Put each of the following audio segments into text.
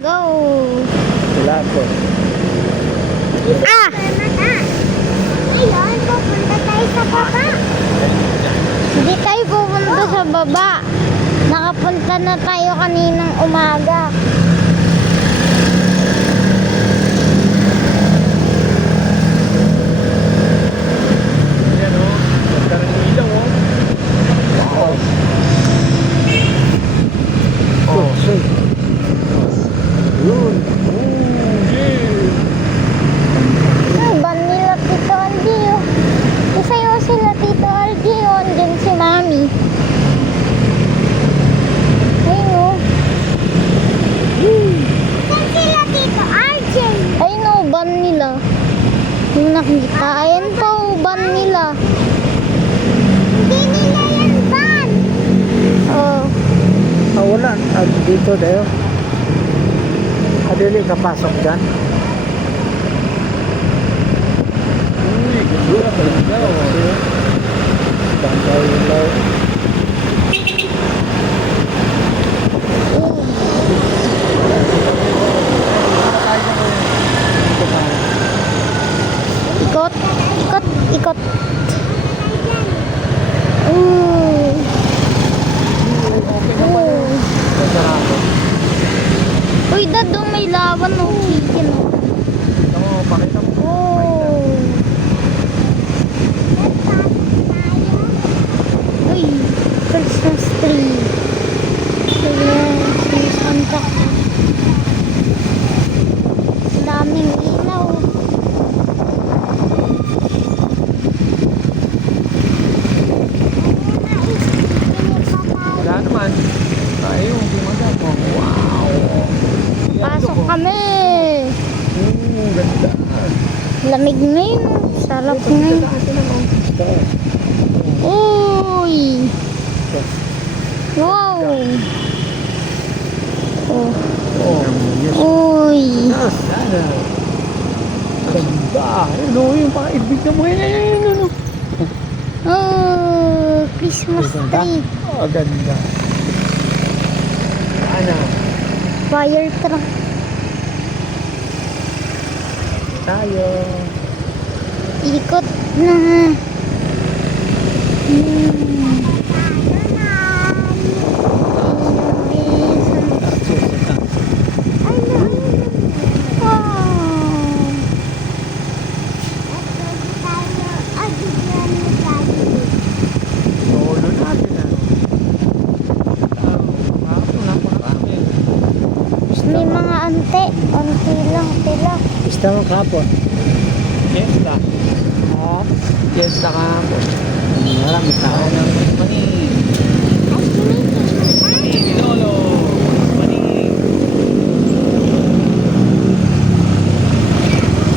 Go! Wala po. Ah! Ngayon, pupunta tayo sa baba. Hindi tayo pupunta sa baba. Nakapunta na tayo kaninang umaga. Yan o. Magkarang ilaw o. Wow. Oh. Yun. Ay, ban nila Tito Aldi oh. Isayo sila Tito Aldi oh. Andyan si Mami. Ayun oh. Saan sila dito? RJ. Ayun oh, ban nila. Yung nakita. Ayan po, ban nila. Hindi nila yan ban. Oh. Wala. Dito tayo. Adili kapasok dyan. Uy, ganda talaga o. Ganda ilaw. Ikot, ikot, ikot. Ooh. Okay na pala. Ooh. Masarap. Uy, dad, doon may lawan oh. Chicken oh. Oo, pakita mo. Oh. Uy, Christmas tree. Ayan, si Santa. Daming ilaw. Wala naman. Tayo, bumagat. Wow. Pasok kami. Ganda. Lamig ngayon. Sarap ngayon. Uy. Wow. Oh. Oh, yes. Uy. Yes. Ganda. Ano yung pakaibig na mo. Ano? Oh, Christmas tree. Oh, ganda. Ano? Fire truck. Tayo. Ikot na. Lolo natin ano. Napakarami. May mga ante. Ante lang sila. Pista mo kapon. Fiesta. Fiesta kapon. Marami tao. Mani. Mani, lolo. Mani.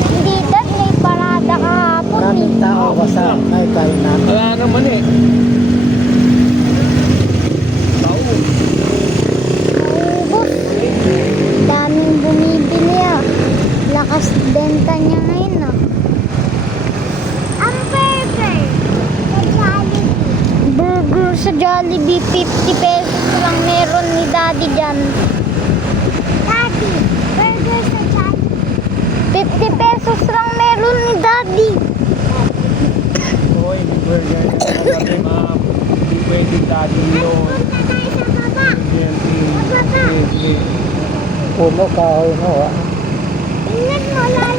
Hindi dad, may parada kahapon Maraming eh. tao basta may kayo natin. Wala naman eh. Tao. Ubus. Daming bumibili ah. Lakas benta niya ngayon ah. Ang burger sa Jollibee. Burger sa Jollibee, 50 pesos lang meron ni Daddy dyan. Daddy, burger sa Jollibee. 50 pesos lang meron ni Daddy. Hoy, may burger. Sabi ma'am, hindi pwede daddy yun. Punta tayo sa baba. Hindi. Puno kahoy mo ha. Tingnan mo lang.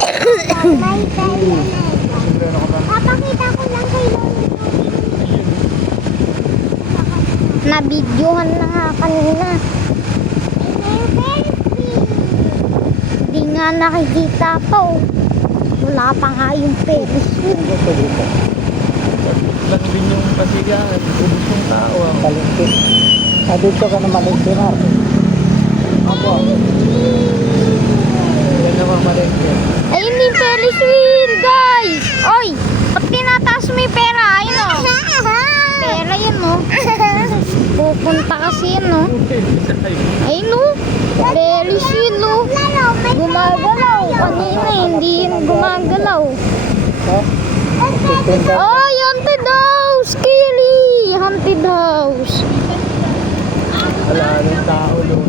May pera na ito. Sombrero ka ba? Papakita ko lang kay Lolo. Nabidyohan na nga kanina. Di nga nakikita pa oh. Wala pa nga yung Ferris wheel. Ito dito. Lang din yung pasigahan. Ubus yung tao. Talingkit. Dito ka naman ito na. Ako. Yan naman malingkit. Ayun yung Ferris wheel guys. Oy, ba't tinataas mo yung pera? Ayun oh. Pera yun oh. Pupunta kasi yun oh. Ayun oh. Ferris wheel oh. Gumagalaw. Kanina hindi yun gumagalaw. Ay, haunted house! Kelly! Haunted house. Wala nang tao doon.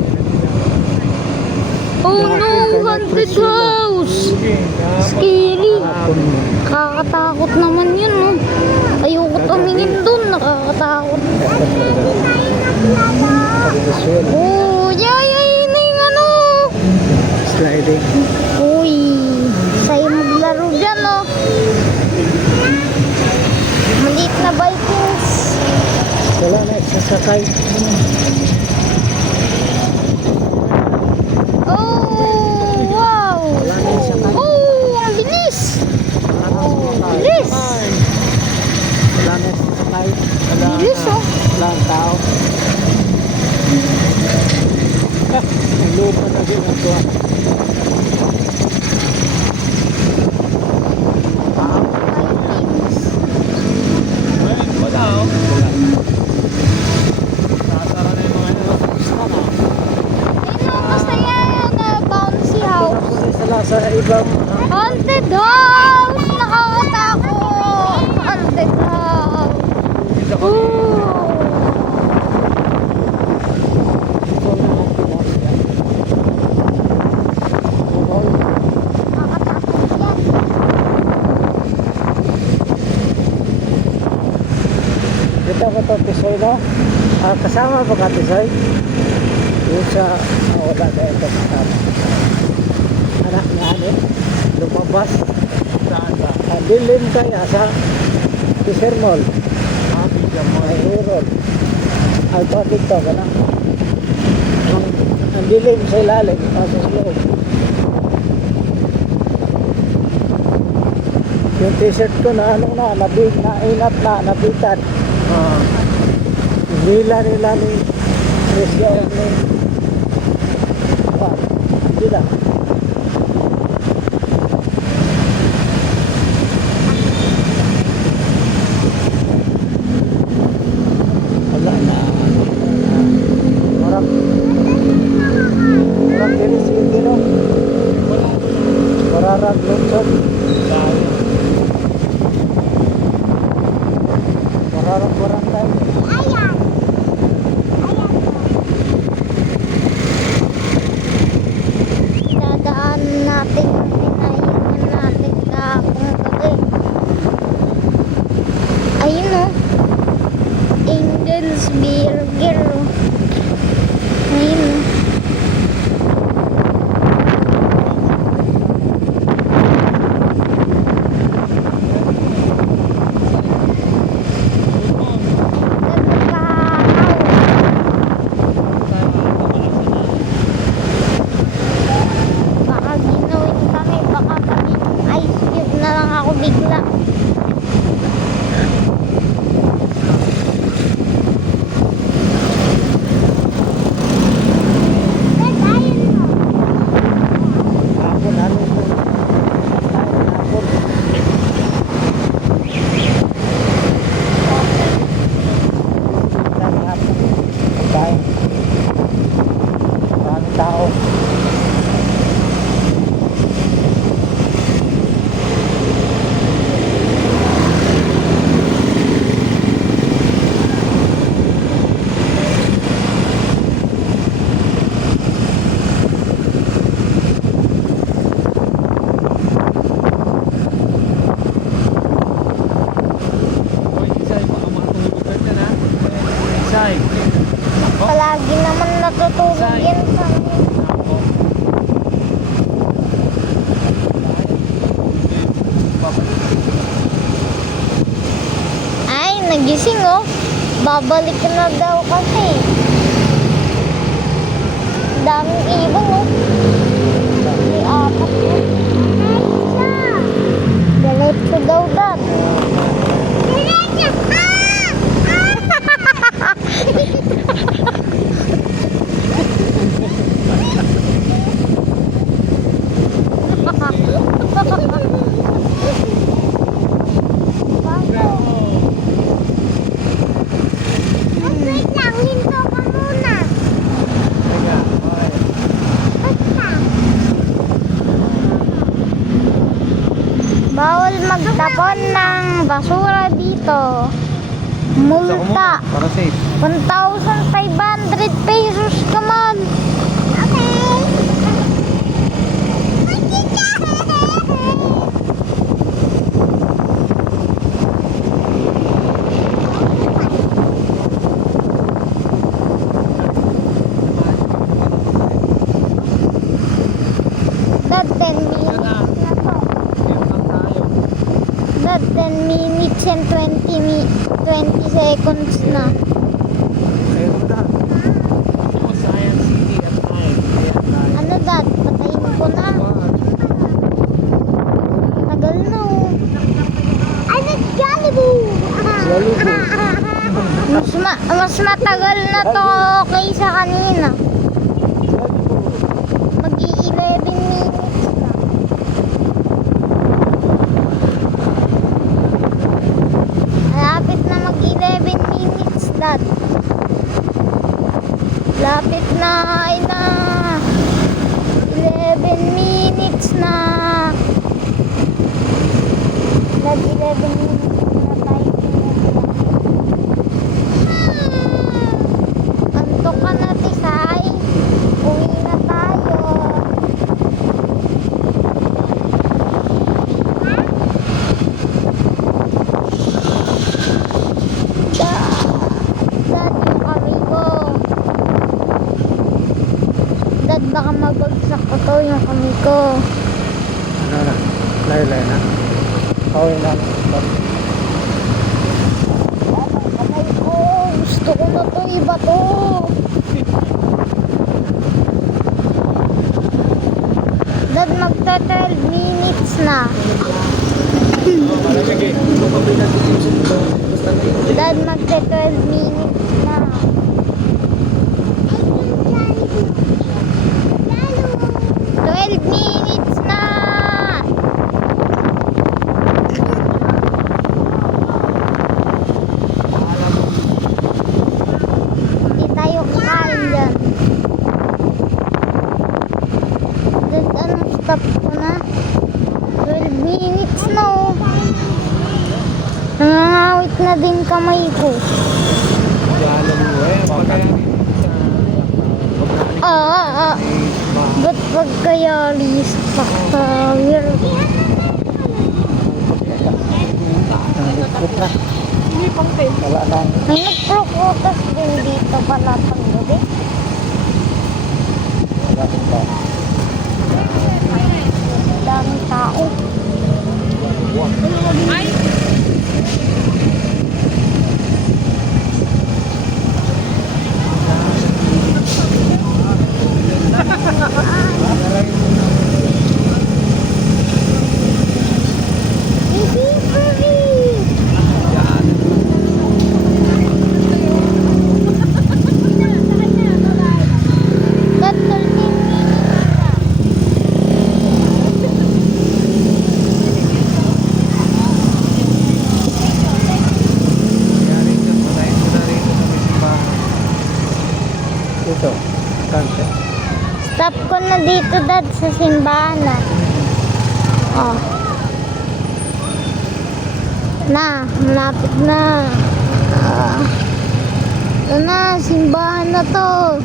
Oh no, haunted house! Scary! Nakakatakot naman yun, no? Ayoko tumingin dun, nakakatakot. Oh, yay, na yung ano! Sliding. Uy, sa'yo maglaro dyan, no? Maliit na Vikings. Wala na sasakay. Oh, wow! Wala na sasakay. Oh, ang bilis! Bilis! Wala na sasakay. Wala Bilis, na. oh. Wala ang tao. Ang lupa na din ang tuwa. Vikings. Wala oh. Wala. Sasara na yung mga ito. Ayun, oh, masaya na bouncy house. Sa ibang Haunted house! Nakakatakot! Haunted house! Ooh! Nakakatakot yan. Dito ko ito, Tisoy, no? Kasama ba ka, Tisoy? Yung sa... wala na ito kasama. Anak na ano? Lumabas. Saan ba? Dilim kaya sa Fisher Mall. Fisher Mall. Ay, Huron. Ay, pa dito ka na. Ang dilim sa ilalim, pasok sa loob. Yung t-shirt ko na ano na, nainat na, nabitan. Nila ni Christian ni hindi lang. Wala na. Marap diri sige no. Mararag lungsod. Mararag barangay. Ayan. Dadaan natin yung pinaiwan natin kahapon gabi. Ayun, oh. Angel's Burger. Ayun, oh. Baka ginawin kami, baka maging ice cube na lang ako bigla. Ba't ayun mo? Hapon ano ito? Hapon. Kain. Maraming tao. Palagi naman natutulog yan sa Ay, nagising, oh. Babalik na daw kasi. Daming ibon, oh. May apat, oh. Diretso daw dad. Diretso! Wait lang, hinto ka muna. Basta. Bawal magtapon ng basura dito. Multa. Para safe. 1,500 pesos ka man. Okay. 10 minutes na to. Dad, 10 minutes and 20 seconds na. Ayun na. Science City at night. Ano dad, patayin ko na. Tagal na oh. I'm a Jollibee. Mas matagal na to kaysa kanina. Mag-i-11 minutes na. Lapit na mag-11 minutes, dad. Lapit na, ay na. 11 minutes na. Dad, 11 minutes na tayo. Antok ka na, Tisay. Uwi na tayo. Dad, yung kamay ko. Dad, baka mabagsak ko to yung kamay ko. Ano na? Laylay na. Kawin na. Kamay ko. Gusto ko na to. Iba to. Dad, magta 12 minutes na. Dad, magta 12 minutes na. 12 minutes na. Hindi tayo kakain dyan. Dad, anong stop ko na? 12 minutes na oh. Nangangawit na din kamay ko. Ba't pag kaya lis factor? Nalikot na. Wala na. May nagpropotas din dito pala pang gabi. Wala na ba? Daming tao. Dad, 13 minutes na. Ito. Kante. Stop ko na dito, Dad, sa simbahan na. Oh. Na, malapit na. Ito na, simbahan na to.